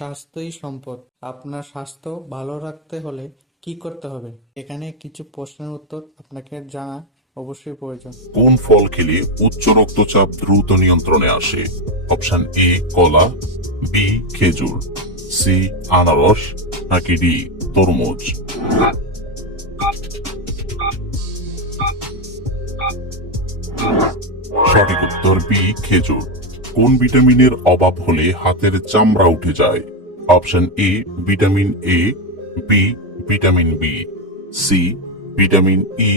স্বাস্থ্যই সম্পদ। আপনার স্বাস্থ্য ভালো রাখতে হলে কি করতে হবে? এখানে কিছু প্রশ্নের উত্তর আপনাকে জানা অবশ্যই প্রয়োজন। কোন ফল খেলে উচ্চ রক্তচাপ দ্রুত নিয়ন্ত্রণে আসে? অপশন এ কলা, বি খেজুর, সি আনারস, নাকি ডি তরমুজ? সঠিক উত্তর বি খেজুর। কোন ভিটামিনের অভাব হলে হাতের চামড়া উঠে যায়? Option A vitamin A, B vitamin B, C vitamin E,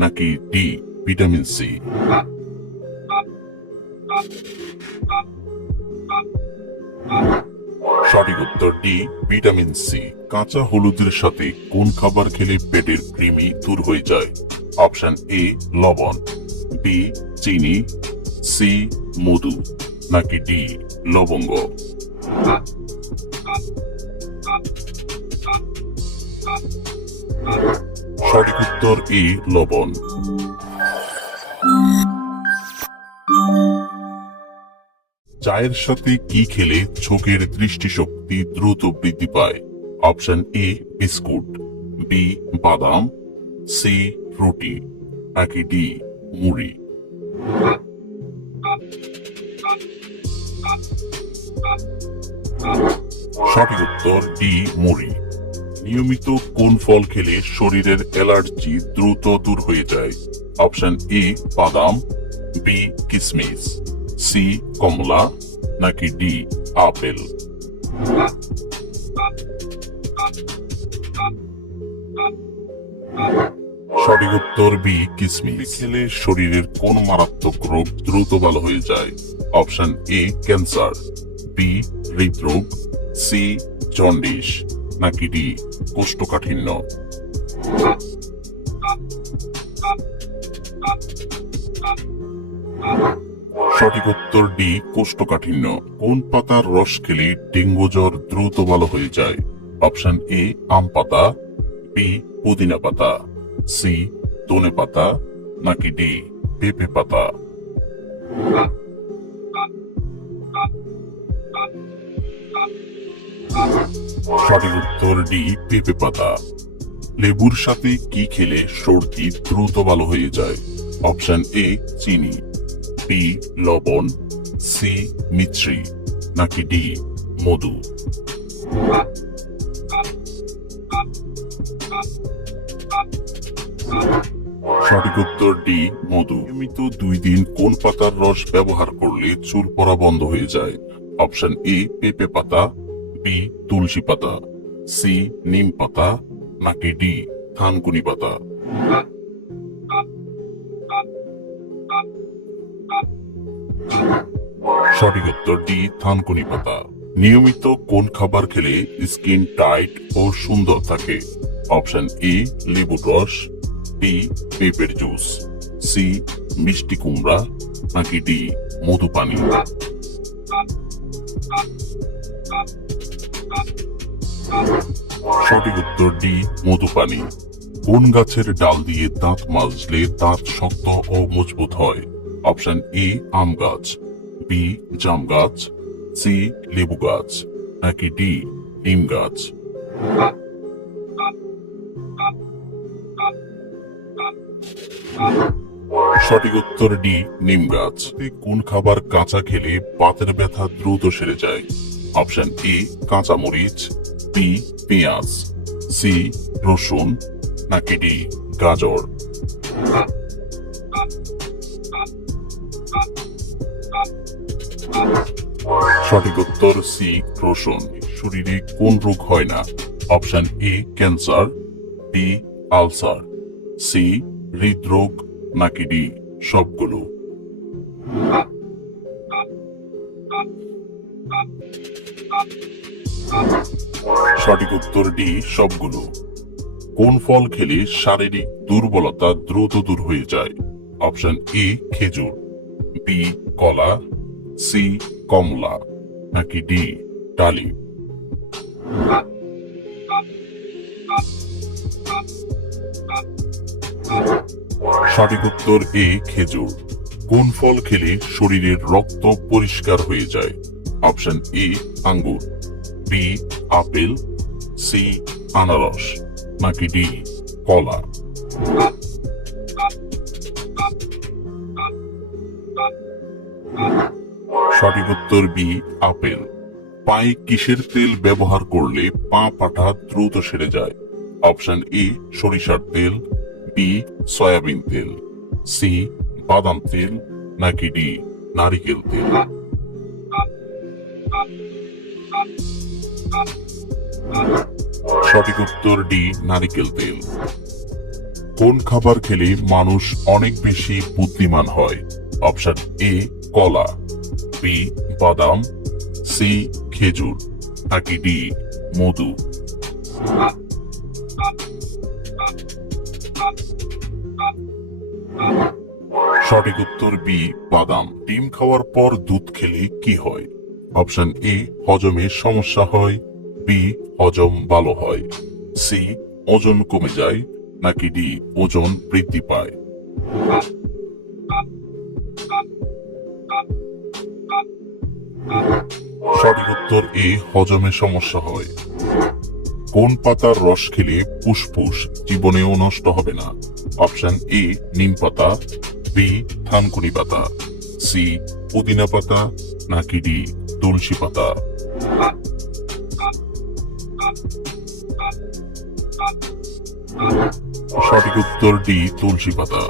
নাকি ডি ভিটামিন সি? সঠিক উত্তর ডি ভিটামিন সি। কাঁচা হলুদের সাথে কোন খাবার খেলে পেটের কৃমি দূর হয়ে যায়? অপশন এ লবণ, বি চিনি, সি মধু, নাকি ডি লবঙ্গ? সঠিক উত্তর এ লবণ। চায়ের সাথে কি খেলে চোখের দৃষ্টিশক্তি দ্রুত বৃদ্ধি পায়? অপশন এ বিস্কুট, বি বাদাম, সি রুটি, নাকি ডি মুড়ি? সঠিক উত্তর ডি মুড়ি। নিয়মিত কোন ফল খেলে শরীরের অ্যালার্জি দ্রুত দূর হয়ে যায়? অপশন এ বাদাম, বি কিশমিশ, সি কমলা, নাকি ডি আপেল? সঠিক উত্তর বি কিশমিশ। খেলে শরীরের কোন মারাত্মক রোগ দ্রুত ভালো হয়ে যায়? অপশন এ ক্যান্সার, বি হৃদরোগ, সি জন্ডিস, নাকি ডি কোষ্ঠকাঠিন্য? সঠিক উত্তর ডি কোষ্ঠকাঠিন্য। কোন পাতার রস খেলে ডেঙ্গু জ্বর দ্রুত ভালো হয়ে যায়? অপশন এ আম পাতা, বি পুদিনা পাতা, সি ধনে পাতা, নাকি ডি পেঁপে পাতা? সঠিক উত্তর ডি পেঁপে পাতা। লেবুর সাথে কি খেলে সর্দি দ্রুত ভালো হয়ে যায়? অপশন এ চিনি, বি লবণ, সি মিশ্রি, নাকি ডি মধু? সঠিক উত্তর ডি মধু। নিয়মিত 2 দিন কোন পাতার রস ব্যবহার করলে চুল পড়া বন্ধ হয়ে যায়? অপশন এ পেঁপে পাতা, বি তুলসী পাতা, সি নিম পাতা, নাকি ডি থানকুনি পাতা? সঠিক উত্তর ডি থানকুনি পাতা। নিয়মিত কোন খাবার খেলে স্কিন টাইট ও সুন্দর থাকে? অপশন এ লেবুর রস, বি পেঁপের জুস, সি মিষ্টি কুমড়া, নাকি ডি মধু পানি? সঠিক উত্তর ডি মধু পানি। কোন গাছের ডাল দিয়ে দাঁত মাজলে দাঁত শক্ত ও মজবুত হয়? অপশন এ আম গাছ, বি জাম গাছ, সি লেবু গাছ, নাকি ডি নিম গাছ? সঠিক উত্তর ডি নিম গাছ। কোন খাবার কাঁচা খেলে বাতের ব্যথা দ্রুত সেরে যায়? অপশন এ কাঁচা মরিচ, বি পেঁয়াজ, সি রসুন, নাকি ডি গাজর? সঠিক উত্তর সি রসুন। শরীরে কোন রোগ হয় না? Option A cancer, B ulcer, C হৃদরোগ, নাকি ডি সবগুলো? সঠিক উত্তর ডি সবগুলো। কোন ফল খেলে শারীরিক দুর্বলতা দ্রুত দূর হয়ে যায়? অপশন এ খেজুর, বি কলা, সি কমলা, নাকি ডি ডালিম? সঠিক উত্তর এ খেজুর। কোন ফল খেলে শরীরের রক্ত পরিষ্কার হয়ে যায়? অপশন এ আঙ্গুর, বি আপেল, সি আনারস, নাকি ডি কলা? সঠিক উত্তর বি আপেল। পায়ে কিসের তেল ব্যবহার করলে পা পাটা দ্রুত সেরে যায়? অপশন এ সরিষার তেল, বি সয়াবিন তেল, সি বাদাম তেল, নাকি ডি নারিকেল তেল? সঠিক উত্তর ডি নারিকেল তেল। কোন খাবার খেলে মানুষ অনেক বেশি বুদ্ধিমান হয়? অপশন এ কলা, বি বাদাম, সি খেজুর, নাকি ডি মধু? সঠিক উত্তর বি বাদাম। ডিম খাওয়ার পর দুধ খেলে কি হয়? অপশন এ হজমের সমস্যা হয়, বি হজম ভালো হয়, সি ওজন কমে যায়, নাকি ডি ওজন বৃদ্ধি পায়? সঠিক উত্তর এ হজমের সমস্যা হয়। কোন পাতার রস খেলে ফুসফুস জীবনেও নষ্ট হবে না? অপশন এ নিম পাতা, বি থানকুনি পাতা, সি পুদিনা পাতা, নাকি ডি তুলসী পাতা? সঠিক উত্তর ডি তুলসী পাতা।